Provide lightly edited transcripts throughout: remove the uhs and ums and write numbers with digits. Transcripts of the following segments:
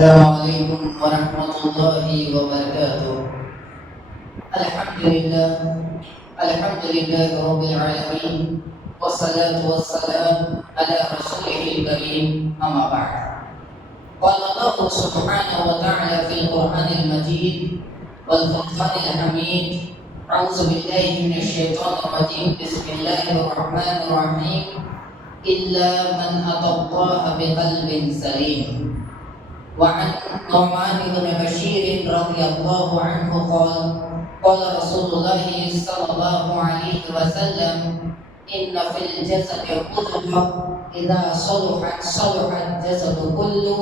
السلام عليكم ورحمة الله وبركاته. الحمد لله الحمد لله رب العالمين، والصلاة والسلام على رسوله الكريم. أما بعد، قال الله سبحانه وتعالى في القرآن المجيد والفرقان الحميد: أعوذ بالله من الشيطان الرجيم، بسم الله الرحمن الرحيم: إلا من أتى الله بقلب سليم. وعن نعمان بن بشير رضي الله عنه قال: قال رسول الله صلى الله عليه وسلم: إن في الجسد مضغة إذا صلحت صلح الجسد كله،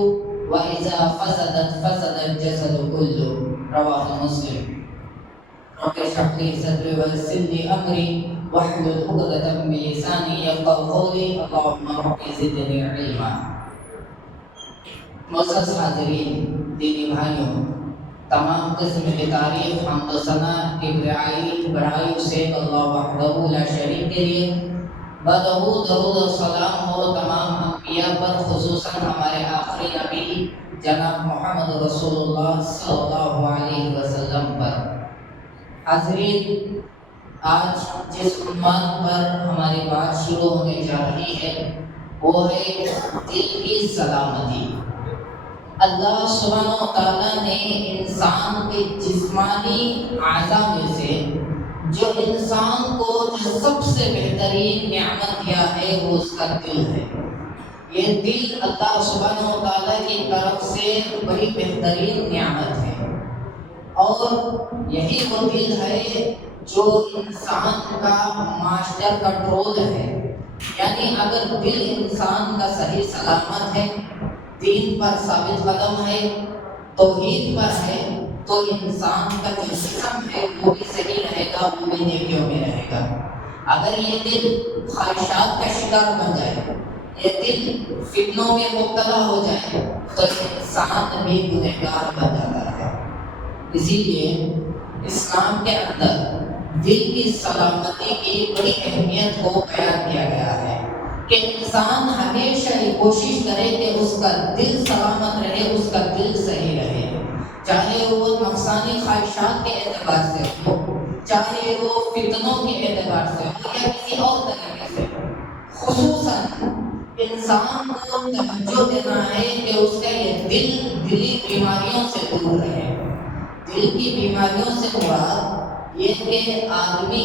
وإذا فسدت فسد الجسد كله. رواه مسلم. رب اشرح لي صدري ويسر لي أمري واحلل عقدة من لساني يفقهوا قولي. اللهم رب زدني علما. معزز حاضرین، دینی بھائیوں، تمام قسم کی تعریف حمد و ثنا کبریائی بڑائی سے اللہ وحدہ لا شریک کے لیے، بدہو درود و سلام ہو تمام انبیاء پر، خصوصاً ہمارے آخری نبی جناب محمد رسول اللہ صلی اللہ علیہ وسلم پر۔ حاضرین، آج جس عنوان پر ہماری بات شروع ہونے جا رہی ہے وہ ہے دل کی سلامتی۔ اللہ سبحانہ و تعالیٰ نے انسان کے جسمانی اعضاء میں سے جو انسان کو جو سب سے بہترین نعمت دیا ہے وہ اس کا دل ہے۔ یہ دل اللہ سبحانہ و تعالیٰ کی طرف سے بڑی بہترین نعمت ہے، اور یہی وہ دل ہے جو انسان کا ماسٹر کنٹرول ہے۔ یعنی اگر دل انسان کا صحیح سلامت ہے، دین پر ثابت قدم ہے، توحید پر ہے، تو انسان کا جو جسم ہے وہ بھی صحیح رہے گا، وہ بھی نیکیوں میں رہے گا۔ اگر یہ دل خواہشات کا شکار بن جائے، یہ دل فتنوں میں مبتلا ہو جائے، تو انسان بھی گنہگار بن جاتا ہے۔ اسی لیے اسلام کے اندر دل کی سلامتی کی بڑی اہمیت کو بیان کیا گیا ہے کہ انسان ہمیشہ یہ کوشش کرے کہ اس کا دل سلامت رہے، اس کا دل صحیح رہے، چاہے وہ نفسانی خواہشات کے اعتبار سے ہو، چاہے وہ فتنوں کے اعتبار سے ہو، یا کسی اور طریقے سے۔ خصوصاً انسان کو توجہ دینا ہے کہ اس کا یہ دل دلی بیماریوں سے دور رہے۔ دل کی بیماریوں سے مراد یہ کہ آدمی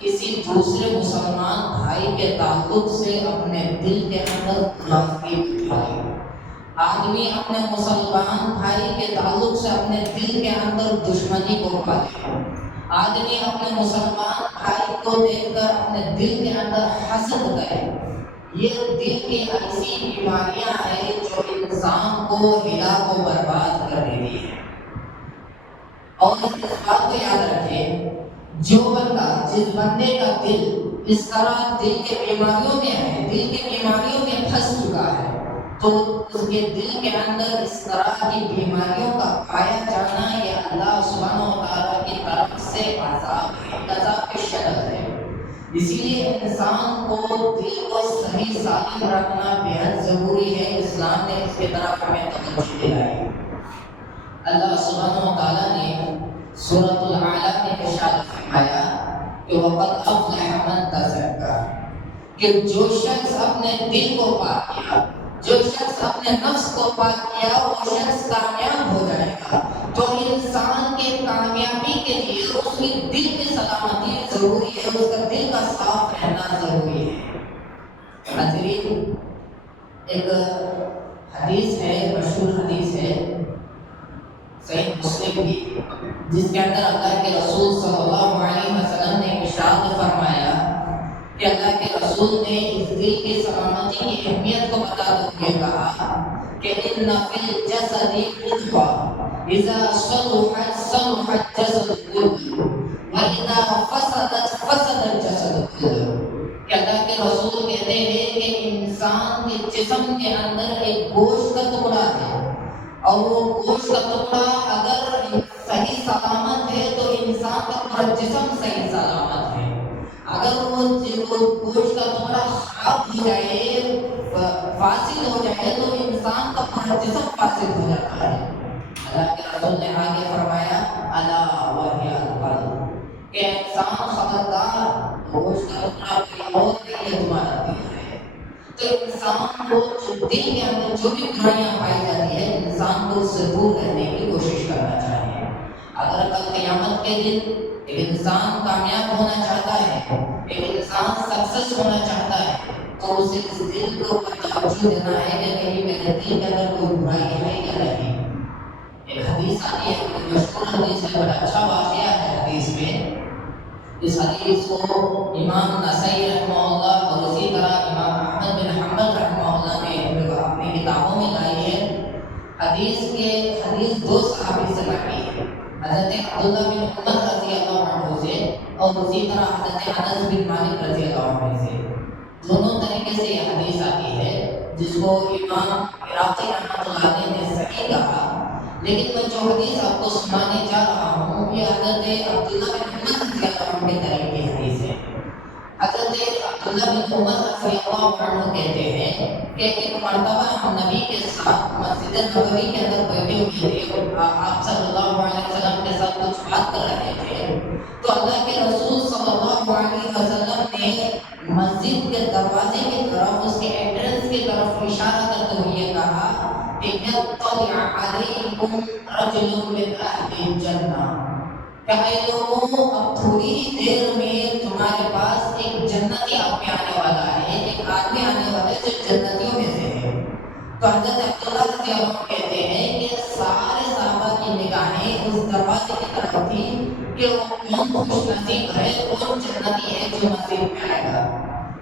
کسی دوسرے مسلمان بھائی کے تعلق سے اپنے دل کے اندر منافقت اٹھائے، آدمی اپنے مسلمان بھائی کے تعلق سے اپنے دل کے اندر دشمنی کو پالے، آدمی اپنے مسلمان بھائی کو دیکھ کر اپنے دل کے اندر حسد کرے۔ یہ دل کی ایسی بیماریاں ہیں جو انسان کو ہلاک و برباد کر دیتی ہے۔ اور اس بات کو یاد رکھیں، جو بندہ، جس بندے کا دل اس طرح دل کے بیماریوں میں ہے، دل کے بیماریوں میں پھنس چکا ہے، تو اس کے دل کے اندر اس طرح کی بیماریوں کا پایا جانا یہ اللہ سبحانہ و تعالیٰ کی طرف سے عذاب کی شکل ہے۔ اسی لیے انسان کو دل کو صحیح سالم رکھنا بہت ضروری ہے۔ اسلام نے اس کی طرف ہمیں توجہ دلائی۔ اللہ سبحانہ و تعالیٰ نے سورۃ الاعلیٰ میں ارشاد فرمایا کہ وَقَدْ أَفْلَحَ مَن تَزَكَّىٰ، کہ جو شخص اپنے دل کو پاک کیا، جو شخص اپنے نفس کو پاک کیا، وہ شخص کامیاب ہو جائے گا۔ تو انسان کے کامیابی کے لیے اس کی دل کی سلامتی ضروری ہے، اس کا دل کا صاف رہنا ضروری ہے۔ حاضرین، ایک حدیث ہے، مشہور حدیث ہے صحیح مسلم کی، جس کے اندر اللہ کے رسول صلی اللہ علیہ وسلم نے ارشاد فرمایا کہ اللہ کے رسول نے اس دل کی سلامتی کی اہمیت کو بتاتے ہوئے کہا کہ ان فی الجسد مضغۃ اذا صلحت صلح الجسد كله واذا فسدت فسد الجسد كله۔ کہ اللہ کے رسول کہتے ہیں کہ انسان کے جسم کے اندر ایک گوشت کا ٹکڑا ہے، اور وہ گوشت کا ٹکڑا اگر صحیح سلامت ہے تو انسان کا پورا جسم صحیح سلامت ہے۔ اگر وہ گوشت کا ٹکڑا خراب ہو جائے، فاسد ہو جائے تو انسان کا پورا جسم فاسد ہو جاتا ہے۔ اللہ کے رسول نے آگے فرمایا الا وهي القلب، کہ انسان خبردار روز کا اپنا کوئی اور نہیں ہے تمہارا دل ہے۔ تو انسان کو جو دل کے اندر جو بھی برائیاں پائی جاتی ہے انسان کو اس سے دور رہنے کی کوشش کرنا چاہیے۔ اگر کل قیامت کے دن ایک انسان کامیاب ہونا چاہتا ہے، ایک انسان سکسیس ہونا چاہتا ہے، تو اسے اس دل کے اوپر توجہ دینا ہے کہ کہیں میرے دل کے اندر کوئی برائی ہے یا نہیں۔ ایک حدیث آتی ہے، ایک مشہور حدیث ہے، بڑا اچھا واقعہ ہے حدیث میں۔ اس حدیث کو امام نسائی رحمہ اللہ اور اسی طرح امام احمد بن حنبل رحمہ اللہ نے اپنی کتابوں میں لائی ہے۔ حدیث دو صحابی سے لائی ہے، حضرت عبداللہ بن عمر رضی اللہ عنہ سے اور اسی طرح حضرت انس بن مالک رضی اللہ عنہ سے۔ دونوں طریقے سے یہ حدیث آتی ہے، جس کو امام عراقی رحمۃ اللہ علیہ نے صحیح کہا، لیکن میں جو حدیث آپ کو سنانے جا رہا ہوں یہ حضرت عبداللہ بن عمر رضی اللہ عنہ کے طریقے کی حدیث ہے۔ حضرت عبداللہ بن عمر رضی اللہ عنہ کہتے ہیں کہ ایک مرتبہ ہم نبی کے ساتھ مسجد نبوی کے اندر بیٹھے ہوئے تھے اور آپ صلی اللہ علیہ وسلم کے ساتھ کچھ بات کر رہے تھے، تو اللہ کے رسول صلی اللہ علیہ وسلم نے مسجد کے دروازے کی طرف، اس کے انٹرنس کی طرف اشارہ کرتے ہوئے یہ کہا کہ یطلع علیکم رجل من اہل الجنہ، کہ اے لوگوں اب تھوڑی ہی دیر میں تمہارے پاس ایک جنتی آدمی آنے والا ہے، ایک آدمی آنے والا ہے جو جنتیوں میں سے ہے۔ تو حضرت عبداللہ رضی اللہ عنہ کہتے ہیں کہ سارے صحابہ کی نگاہیں اس دروازے کی طرف تھی کہ وہ کون خوش نصیب ہے، کون جنتی ہے جو مسجد میں آئے گا۔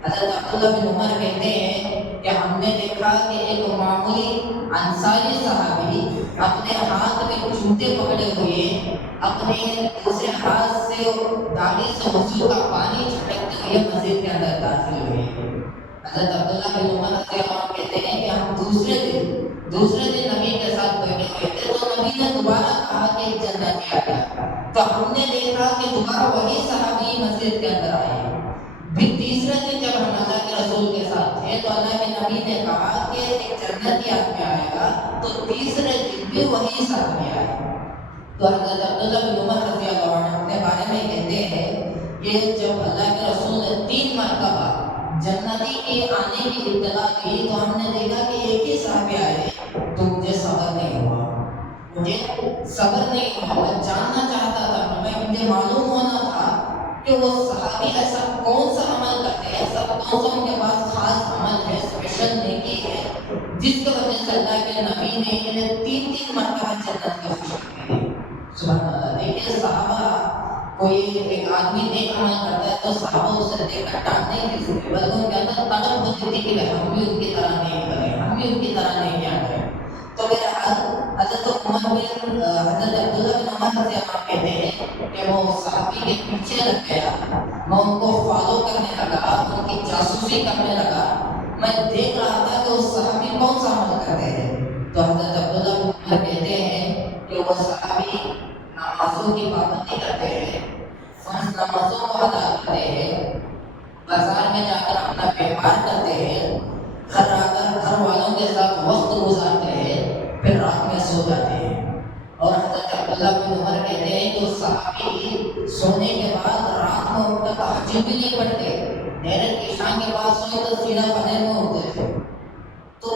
حضرت عبداللہ بن عمر کہتے ہیں کہ ہم نے دیکھا کہ ایک معمولی انصاری صحابی اپنے ہاتھ میں جوتے پکڑے ہوئے اپنے دوسرے ہاتھ سے داڑھی سے وضو کا پانی چھٹکتے ہوئے مسجد کے اندر داخل ہوئے۔ حضرت عبداللہ بن عمر رضی اللہ عنہ کہتے ہیں کہ ہم دوسرے دن نبی کے ساتھ بیٹھے ہوئے تھے، تو نبی نے دوبارہ کہا کہ ایک جنتی آ گیا، تو ہم نے دیکھا کہ دوبارہ وہی صحابی مسجد کے اندر آئے۔ پھر تیسرے دن جب ہم اللہ کے رسول کے ساتھ تھے تو اللہ کے نبی نے کہا کہ ایک جنتی آدمی آئے گا، تو تیسرے دن بھی وہی صحابی آئے۔ تو حضرت عبداللہ بن عمر رضی اللہ عنہ اپنے بارے میں کہتے ہیں کہ جب اللہ کے رسول نے 3 مرتبہ جنتی کے آنے کی اطلاع دی تو ہم نے دیکھا کہ ایک ہی صحابی آئے، تو مجھے صبر نہیں ہوا، میں جاننا چاہتا تھا، مجھے معلوم ہونا تھا کہ وہ صحابی ایسا کون سا عمل کرتے ہیں، ایسا کون سا ان کے پاس خاص عمل ہے، اسپیشل نیکی ہے، جس کی وجہ سے اللہ کے نبی نے انہیں 3 مرتبہ جنت کی خوشخبری دی۔ سبحان اللہ۔ دیکھیے صحابہ، کوئی ایک آدمی نیک عمل کرتا ہے تو صحابہ اسے دیکھ کر ڈانٹ نہیں دیتے، بلکہ ان کے اندر طلب ہوتی تھی کہ ہم بھی ان کی طرح نیک کریں، ہم بھی ان کی طرح نیکیاں کریں۔ تو حضرت عبداللہ بن عمر رضی اللہ عنہ کہتے ہیں کہ وہ صحابی کے پیچھے لگ گیا، میں ان کو فالو کرنے لگا، ان کی جاسوسی کرنے لگا، میں دیکھ رہا تھا کہ وہ صحابی کون سا عمل کرتے ہیں۔ تو حضرت عبداللہ بن عمر کہتے ہیں کہ وہ صحابی نمازوں کی پابندی کرتے ہیں، فرض نمازوں کو ادا کرتے ہیں، بازار میں جا کر اپنا بیپار کرتے ہیں، گھر آ کر گھر والوں کے ساتھ وقت گزارتے ہیں، پھر رات میں سو جاتے ہیں۔ اور حضرت عبداللہ بن عمر کہتے ہیں کہ صحابی سونے کے بعد رات میں اٹھ کر تہجد بھی نہیں پڑھتے، ڈائریکٹ عشاء کے بعد سوئے تو سیدھا فجر میں اٹھتے تھے۔ تو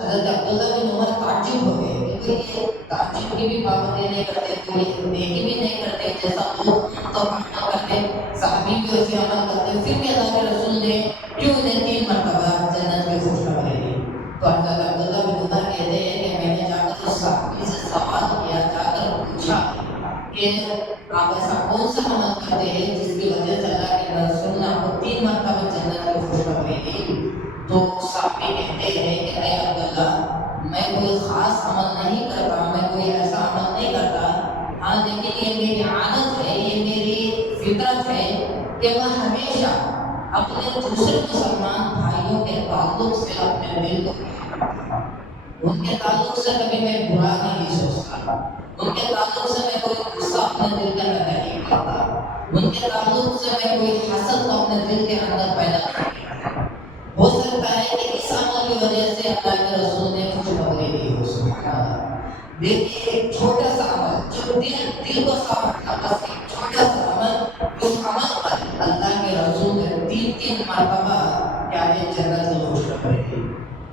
حضرت عبداللہ بن عمر تعجب ہو گئے کہ یہ تہجد کی بھی پابندی نہیں کرتے، کوئی نیکی بھی نہیں کرتے، جیسا لوگ تو عمل کرتے، صحابی بھی ویسے عمل کرتے، پھر بھی اللہ کے رسول نے کیوں انہیں 3 مرتبہ جنت کی خوشخبری دی؟ تو حضرت عبداللہ بن عمر کہتے ہیں کہ میں نے جا کر اس صحابی سے سوال کیا، جا کر پوچھا کہ آپ ایسا کون سا عمل کرتے ہیں جس کی وجہ سے اللہ کے رسول نے آپ کو 3 مرتبہ جنت کی خوشخبری دی؟ تو صحابی کہتے ہیں کہ اے عبداللہ، میں کوئی خاص عمل نہیں کرتا، میں کوئی ایسا عمل نہیں کرتا، ہاں لیکن یہ میری عادت ہے، یہ میری فطرت ہے کہ میں ہمیشہ اپنے دوسرے مسلمان بھائیوں کے تعلق سے اپنے دل کو ان کے تعلق سے کبھی میں برا نہیں سوچتا، ان کے تعلق سے میں کوئی غصہ اپنے دل کے اندر نہیں کرتا، ان کے تعلق سے میں کوئی حسد اپنے دل کے اندر پیدا نہیں کرتا۔ ہو سکتا ہے کہ اس عمل کی دیکھیے ایک چھوٹا سا عمل جو دل کو صاف رکھنا، بس ایک چھوٹا سا عمل، اس عمل پر اللہ کے رسول نے 3 مرتبہ کیا ہے جنت کو خوشخبری دی۔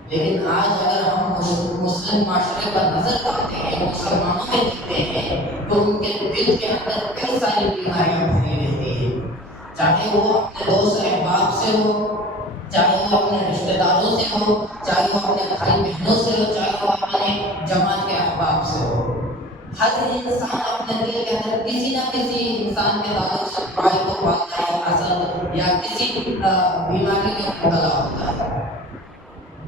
لیکن آج اگر ہم مسلم معاشرے پر نظر ڈالتے ہیں، مسلمانوں میں دیکھتے ہیں تو ان کے دل کے اندر کئی ساری بیماریاں بھری رہتی ہیں، چاہے وہ اپنے دوست احباب سے ہو، چاہے وہ اپنے رشتہ داروں سے ہو، چاہے وہ اپنے بھائی بہنوں سے ہو، چاہے وہ اپنے جماعت کے احباب سے ہو۔ ہر انسان اپنے دل کے اندر کسی نہ کسی انسان کے تعلق سے برائی کو پالتا ہے، حسد یا کسی بیماری میں مبتلا ہوتا ہے۔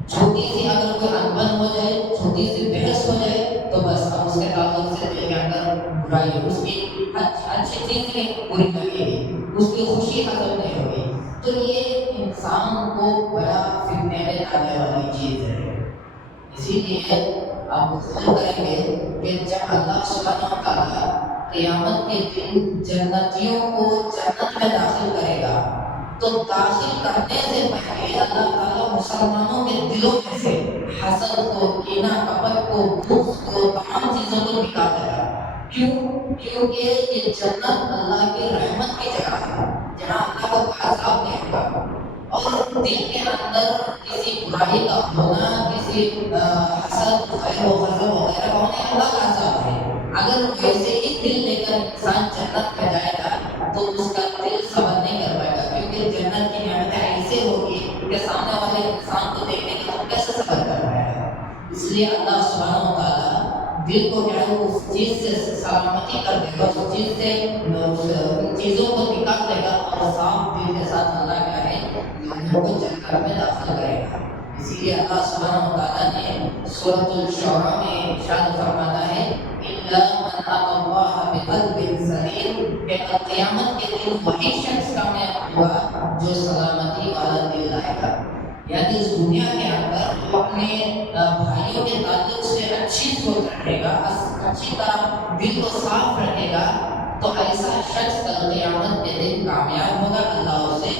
چھوٹی سی اگر کوئی انبن ہو جائے، چھوٹی سی بحث ہو جائے تو بس اب اس کے تعلق سے دل کے اندر برائی ہے، اس کی اچھی چیز میں بری لگے گی، اس کی خوشی حاصل نہیں ہوگی۔ تو یہ انسان کو بڑا فتنے میں ڈالنے والی چیز ہے۔ اسی لیے آپ غور کریں گے کہ جب اللہ سبحانہ و تعالیٰ قیامت کے دن جنتیوں کو جنت میں داخل کرے گا تو داخل کرنے سے پہلے اللہ تعالیٰ مسلمانوں کے دلوں میں سے حسد کو، کینہ کپٹ کو، بغض کو، تمام چیزوں کو نکال دے گا۔ کیونکہ یہ جنت اللہ کی رحمت کی جگہ ہے جہاں اللہ کو عذاب نہیں ہوگا، اور دل کے اندر کسی برائی کا ہونا، کسی حسد، خیر و غضب وغیرہ کا ہونا اللہ کا عذاب ہے۔ اگر ویسے ہی دل لے کر انسان جنت میں جائے گا تو اس کا دل صبر نہیں کر پائے گا، کیونکہ جنت کی نعمتیں ایسے ہوگی کہ سامنے والے انسان کو دیکھنے کے بعد کیسے صبر کر پائے گا۔ اس لیے اللہ سبحانہ و تعالیٰ دل کو کیا ہے اس چیز سے سلامتی کر دے گا، اس چیز سے ان چیزوں کو نکال دے گا، اور صاف دل کے ساتھ اللہ کیا ہے لوگوں کو جنت میں داخل کرے گا۔ اسی لیے اللہ سبحانہ و تعالیٰ نے سورۃ الشعراء میں ارشاد فرماتا ہے اِلَّا مَنْ أَتَى اللَّهَ بِقَلْبٍ سَلِيمٍ، کہ قیامت کے دن وہی شخص کامیاب ہوا جو سلامتی والا دل لائے گا۔ یعنی اس دنیا کے اندر وہ اپنے بھائیوں کے تعلق سے اچھی سوچ رکھے گا، اچھی طرح دل کو صاف رکھے گا، تو ایسا شخص کل قیامت کے دن کامیاب ہوگا، اللہ اسے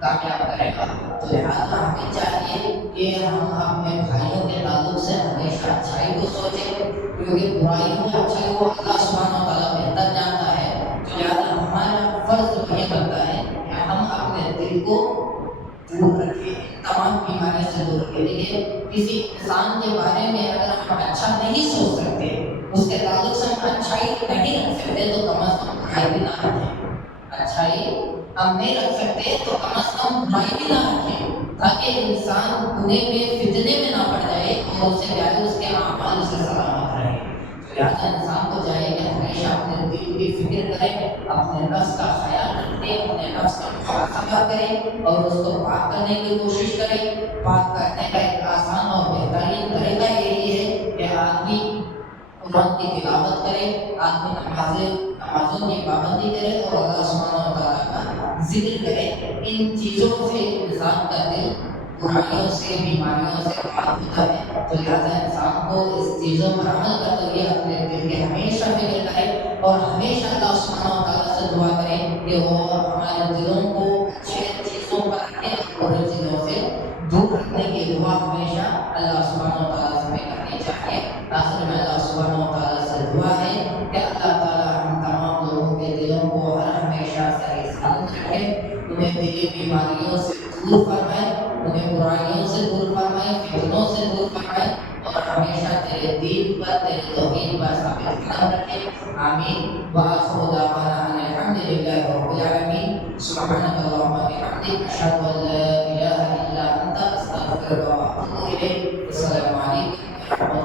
کامیاب کرے گا۔ تو لہٰذا ہمیں چاہیے کہ ہم اپنے بھائیوں کے تعلق سے ہمیشہ اچھائی کو سوچیں، کیونکہ برائی ہو اچھائی کو اللہ سبحانہ و تعالیٰ بہتر جانتا ہے۔ تو لہٰذا ہمارا فرض یہ بنتا ہے کہ ہم اپنے دل کو دور رکھیں، تمام بیماریوں سے دور رکھیں۔ دیکھیے کسی انسان کے بارے میں اگر ہم اچھا نہیں سوچ سکتے، اس کے تعلق سے ہم اچھائی نہیں رکھ سکتے، تو کم از کم برائی بھی نہ رکھیں۔ اچھائی ہم نہیں رکھ سکتے تو کم از کم برائی بھی نہ رکھیں، تاکہ انسان گناہ میں فتنے میں نہ پڑ جائے اور اسے کیا ہے اس کے اعمال سے سلامت رہے۔ لہٰذا انسان کو چاہیے کہ ہمیشہ اپنے دل کی فکر کرے، اپنے نفس کا خیال رکھے، اپنے نفس کا محاسبہ کرے اور اس کو پاک کرنے کی کوشش کرے۔ پاک کرنے کا ایک آسان اور بہترین طریقہ یہی ہے کہ آدمی قرآن کی تلاوت کرے، آدمی نمازوں کی پابندی کرے اور اللہ سبحانہ و تعالیٰ کا ذکر کرے۔ ان چیزوں سے انسان کا دل برائیوں سے، بیماریوں سے پاک ہوتا ہے۔ تو لہٰذا انسان کو اس چیزوں پر عمل کرتے ہوئے اپنے دل کے ہمیشہ فکر کرے اور ہمیشہ اللہ سبحانہ و تعالیٰ سے دعا کرے کہ وہ ہمارے دلوں کو اچھے چیزوں پر رکھے اور برے چیزوں سے دور رکھنے کی دعا ہمیشہ اللہ سبحانہ و تعالیٰ سے ہمیں کرنی چاہیے۔ آخر میں اللہ سبحانہ و تعالیٰ سے دعا ہے کہ اللہ تعالیٰ ہم تمام لوگوں کے دلوں کو ہر ہمیشہ صحیح سلامت رکھے، انہیں دلی بیماریوں سے دور فرمائے، انہیں برائیوں سے دور فرمائے، فتنوں سے دور فرمائے، اور ہمیشہ تیرے دین پر، تیرے توحید پر ثابت قدم رکھے۔ آمین۔ وآخر دعوانا ان الحمد للہ رب العالمین۔ سبحانک اللہم وبحمدک، اشہد ان لا الہ الا انت، استغفرک واتوب الیک۔ السلام علیکم ورحمۃ اللہ۔